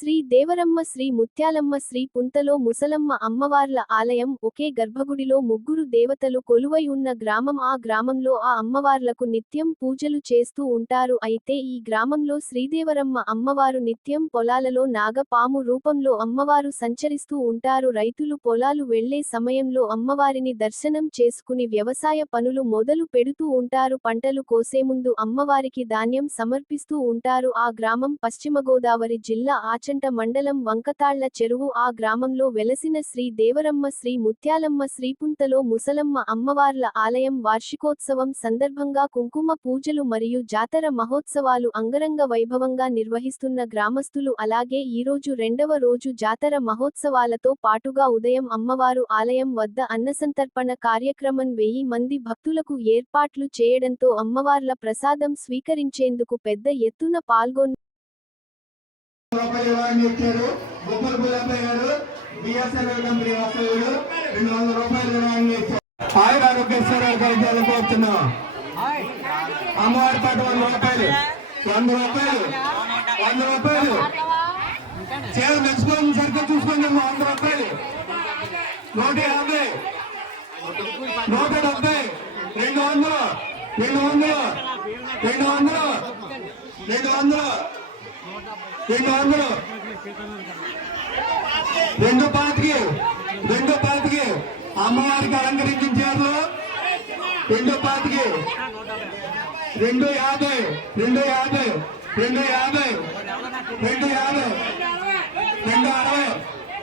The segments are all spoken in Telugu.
శ్రీ దేవరమ్మ శ్రీ ముత్యాలమ్మ శ్రీ పుంతలో ముసలమ్మ అమ్మవార్ల ఆలయం ఒకే గర్భగుడిలో ముగ్గురు దేవతలు కొలువై ఉన్న గ్రామం. ఆ గ్రామంలో ఆ అమ్మవార్లకు నిత్యం పూజలు చేస్తూ ఉంటారు. అయితే ఈ గ్రామంలో శ్రీదేవరమ్మ అమ్మవారు నిత్యం పొలాలలో నాగపాము రూపంలో అమ్మవారు సంచరిస్తూ ఉంటారు. రైతులు పొలాలు వెళ్ళే సమయంలో అమ్మవారిని దర్శనం చేసుకుని వ్యవసాయ పనులు మొదలు పెడుతూ ఉంటారు. పంటలు కోసే ముందు అమ్మవారికి ధాన్యం సమర్పిస్తూ ఉంటారు. ఆ గ్రామం పశ్చిమ గోదావరి జిల్లా ఆచంట మండలం వంకతాళ్ళ చెరువు ఆ గ్రామంలో వెలసిన శ్రీ దేవరమ్మ శ్రీ ముత్యాలమ్మ శ్రీపుంతలో ముసలమ్మ అమ్మవార్ల ఆలయం వార్షికోత్సవం సందర్భంగా కుంకుమ పూజలు మరియు జాతర మహోత్సవాలు అంగరంగ వైభవంగా నిర్వహిస్తున్న గ్రామస్తులు అలాగే ఈరోజు రెండవ రోజు జాతర మహోత్సవాలతో పాటుగా ఉదయం అమ్మవారు ఆలయం వద్ద అన్నసంతర్పణ కార్యక్రమం వెయ్యి మంది భక్తులకు ఏర్పాట్లు చేయడంతో అమ్మవార్ల ప్రసాదం స్వీకరించేందుకు పెద్ద ఎత్తున పాల్గొన్న రూపాయలు ఇవ్వాలని ఇచ్చారు గొప్పల గారు బిఎస్ఎన్ఎల్ కంపెనీ వస్తువులు రెండు వందల రూపాయలు ఇవ్వాలని ఇచ్చారు ఆయుర ఆరోగ్యేశ్వర గారికి కోరుతున్నాం అమ్మవారి పాట వంద రూపాయలు. వంద రూపాయలు. వంద రూపాయలు. చేరు మెచ్చుకోండి సరిగ్గా చూసుకోండి వంద రూపాయలు. నూట యాభై. నూట డెబ్బై రెండు వందలు. రెండు వందలు. రెండు వందలు. రెండు వందలు. రెండు వందలు రెండు పాతికి రెండు పాతికి. అమ్మవారికి అలంకరించిన చీరలు రెండు పాతికి. రెండు యాభై రెండు యాభై రెండు యాభై రెండు యాభై రెండు అరవై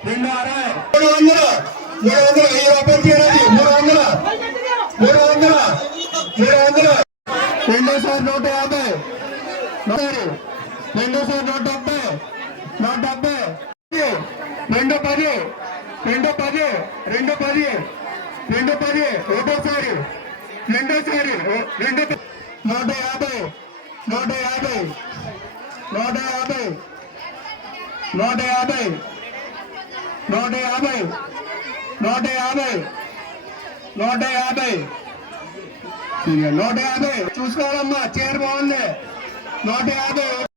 రెండు అరవై. మూడు వందలు. మూడు వందలు. వెయ్యి రూపాయలు చీరది మూడు వందలు. మూడు వందలు. మూడు వందలు. రెండోసారి నూట యాభై. రెండు సార్ నూట డెబ్బై. నూట డెబ్బై. రెండు పది. రెండు పది. రెండు పది. రెండు పది. ఒకసారి రెండోసారి రెండు నూట యాభై. నూట యాభై. నూట యాభై. నూట యాభై. నూట యాభై. నూట యాభై. నూట యాభై. నూట యాభై. చూసుకోవాలమ్మా చీర బాగుంది. నూట యాభై.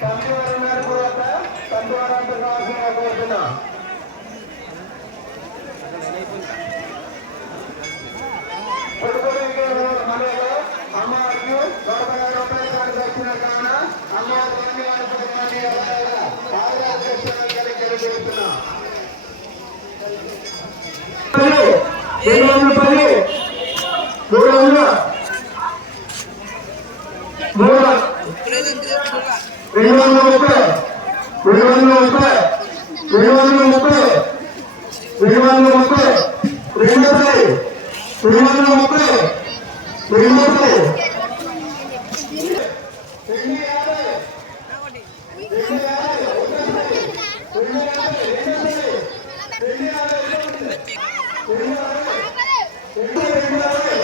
తండ్రి వారు ఉన్నారు కూడా తండ్రి వారు అంతా రెండు వందల ముప్పై రెండు వందల ముప్పై రెండు వందల ముప్పై రెండు వందల ముప్పై రెండు వందల ముప్పై యాభై రెండు యాభై రెండు యాభై రెండోసారి రెండు యాభై రెండు యాభై రెండు యాభై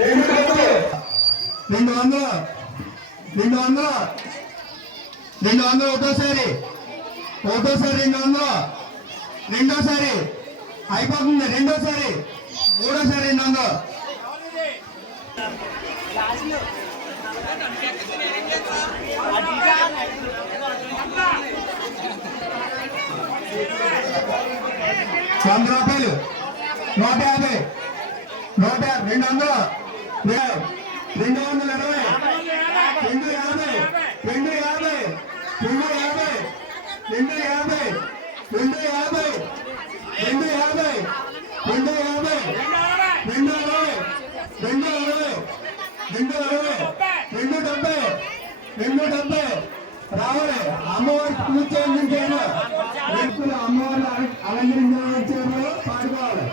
రెండు డెబ్బై రెండు వందలు రెండు వందలు రెండు వందలు ఒకటోసారి ఒకటోసారి రెండు వందలు రెండోసారి అయిపోతుంది రెండోసారి మూడోసారి రెండు వందలు వంద రూపాయలు నూట యాభై నూట రెండు వందలు రెండు వందల ఇరవై రెండు యాభై రెండు యాభై రెండు యాభై రెండు యాభై రెండు యాభై రెండు యాభై రెండు యాభై రెండు అరవై రెండు అరవై రెండు అరవై రెండు డెబ్బై రెండు డెబ్బై రావాలి అమ్మవారి పూజ చేయించారు వ్యక్తులు అమ్మవారిని అల- అలంకరించారు పాడుకోవాలి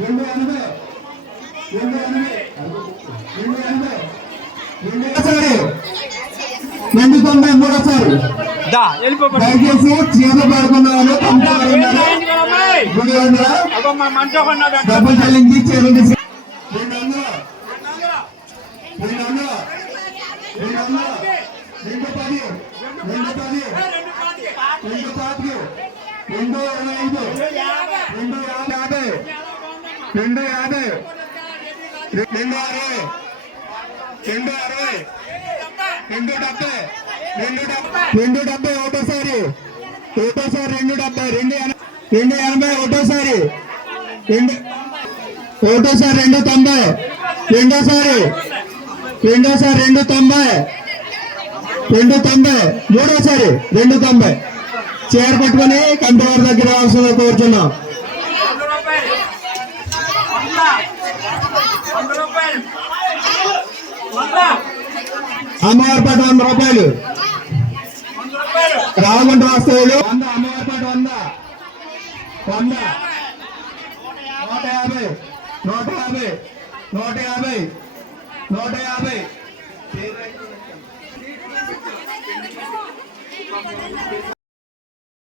రెండు ఎనభై రెండు తొంభై మూడోసారి దయచేసి చీర పడుకున్న వాళ్ళు తొంభై గుడి వందల అగో మా మంచం కొన్నాడు డబ్బులు చెల్లించి చీరలు తీసు రెండు వందలు రెండు వందలు రెండు వందలు రెండు పది రెండు పది రెండు పాతికి రెండు ఇరవై ఐదు రెండు యాభై. రెండు యాభై. రెండు అరవై. రెండు అరవై. రెండు డెబ్బై. రెండు డెబ్బై. రెండు డెబ్బై ఒకటోసారి. ఒకటోసారి రెండు డెబ్బై. రెండు రెండు ఎనభై ఒకటోసారి. రెండు ఒకటోసారి రెండు తొంభై. రెండోసారి రెండోసారి రెండు తొంభై. రెండు తొంభై. మూడోసారి రెండు తొంభై. చీర పట్టుకొని కంట్రోలర్ దగ్గర అవసరం కోరుతున్నాం వంద రూపాయలు వంద వంద రూపాయలు వంద అమ్మవారి పాట వంద రూపాయలు. రావమంటే వస్తాయి వంద అమ్మవారి పాట వంద. వంద. నూట యాభై. నూట యాభై. నూట యాభై. నూట యాభై.